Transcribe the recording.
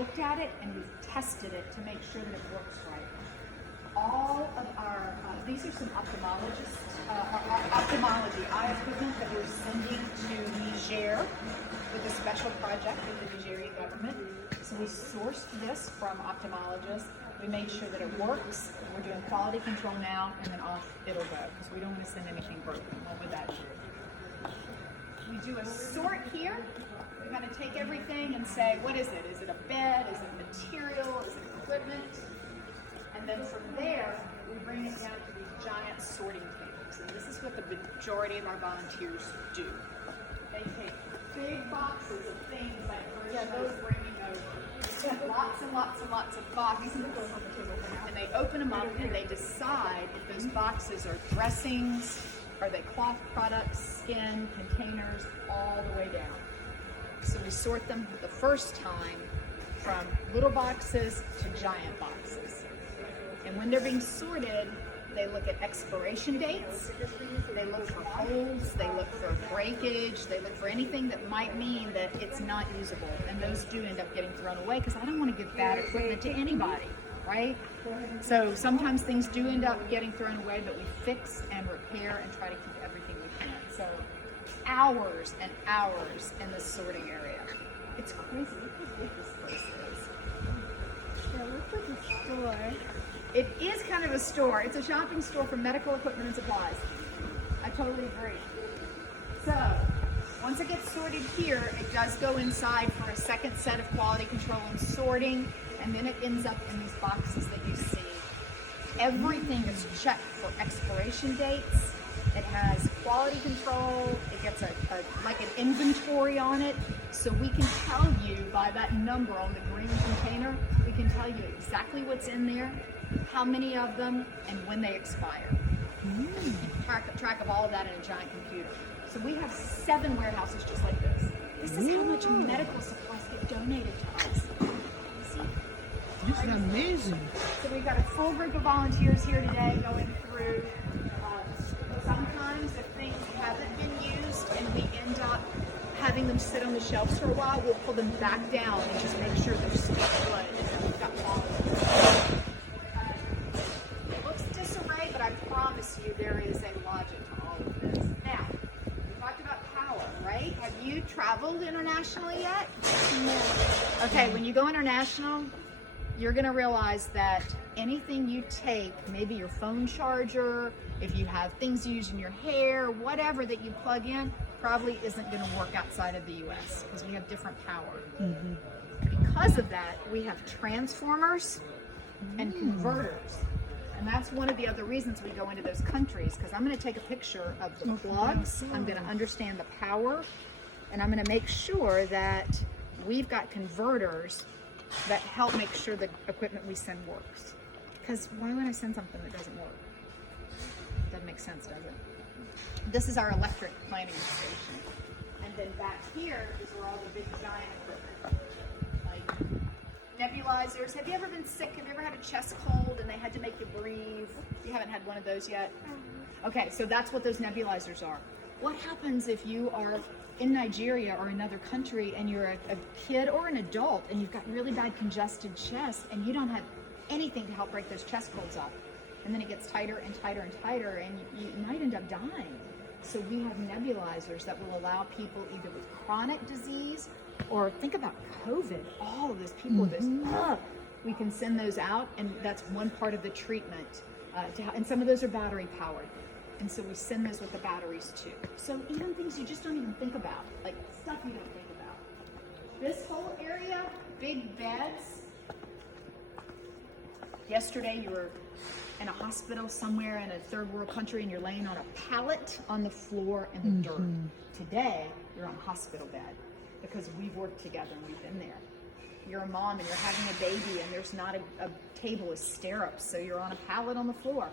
looked at it and we've tested it to make sure that it works right. All of our, these are some ophthalmology eye equipment that we're sending to Niger with a special project with the Nigerian government. So we sourced this from ophthalmologists. We made sure that it works. We're doing quality control now, and then off it'll go, because we don't want to send anything broken. What would that do? We do a sort here. We're going to take everything and say, what is it? Is it a bed? Is it material? Is it equipment? And then from there, we bring it down to these giant sorting tables. And this is what the majority of our volunteers do. They take big boxes of things like those bringing over. Lots and lots and lots of boxes. And they open them up and they decide if those boxes are dressings, are they cloth products, skin, containers, all the way down. So we sort them the first time from little boxes to giant boxes. And when they're being sorted, they look at expiration dates, they look for holes, they look for breakage, they look for anything that might mean that it's not usable. And those do end up getting thrown away because I don't want to give bad equipment to anybody, right? So sometimes things do end up getting thrown away, but we fix and repair and try to keep everything we can. So hours and hours in the sorting area. It's crazy. Look how big this place is. Yeah, it looks like a store. It is kind of a store. It's a shopping store for medical equipment and supplies. I totally agree. So, once it gets sorted here, it does go inside for a second set of quality control and sorting, and then it ends up in these boxes that you see. Everything is checked for expiration dates. It has quality control. It gets like an inventory on it. So we can tell you by that number on the green container, we can tell you exactly what's in there, how many of them, and when they expire. Keep track of all of that in a giant computer. So we have 7 warehouses just like this. This is how much medical supplies get donated to us. See? This is amazing. So we've got a full group of volunteers here today going through. Sometimes if things haven't been used and we end up having them sit on the shelves for a while, we'll pull them back down and just make sure they're still good. And we've got all of them. It looks disarray, but I promise you there is a logic to all of this. Now, we talked about power, right? Have you traveled internationally yet? No. Okay, when you go international, you're going to realize that anything you take, maybe your phone charger, if you have things you use in your hair, whatever that you plug in, probably isn't going to work outside of the US because we have different power. Because of that, we have transformers and converters. And that's one of the other reasons we go into those countries, because I'm going to take a picture of the plugs, I'm going to understand the power, and I'm going to make sure that we've got converters that help make sure the equipment we send works. Because why would I send something that doesn't work? Doesn't make sense, does it? This is our electric planning station. And then back here is where all the big giant equipment, like nebulizers. Have you ever been sick? Have you ever had a chest cold and they had to make you breathe? You haven't had one of those yet? Okay, so that's what those nebulizers are. What happens if you are in Nigeria or another country and you're a kid or an adult and you've got really bad congested chest and you don't have anything to help break those chest colds up? And then it gets tighter and tighter and tighter and you might end up dying. So we have nebulizers that will allow people either with chronic disease or think about COVID, all of those people with this, we can send those out, and that's one part of the treatment. And some of those are battery powered. And so we send those with the batteries too. So even things you just don't even think about, like stuff you don't think about. This whole area, big beds. Yesterday you were in a hospital somewhere in a third world country and you're laying on a pallet on the floor in the dirt. Today, you're on a hospital bed because we've worked together and we've been there. You're a mom and you're having a baby and there's not a table with stirrups, so you're on a pallet on the floor.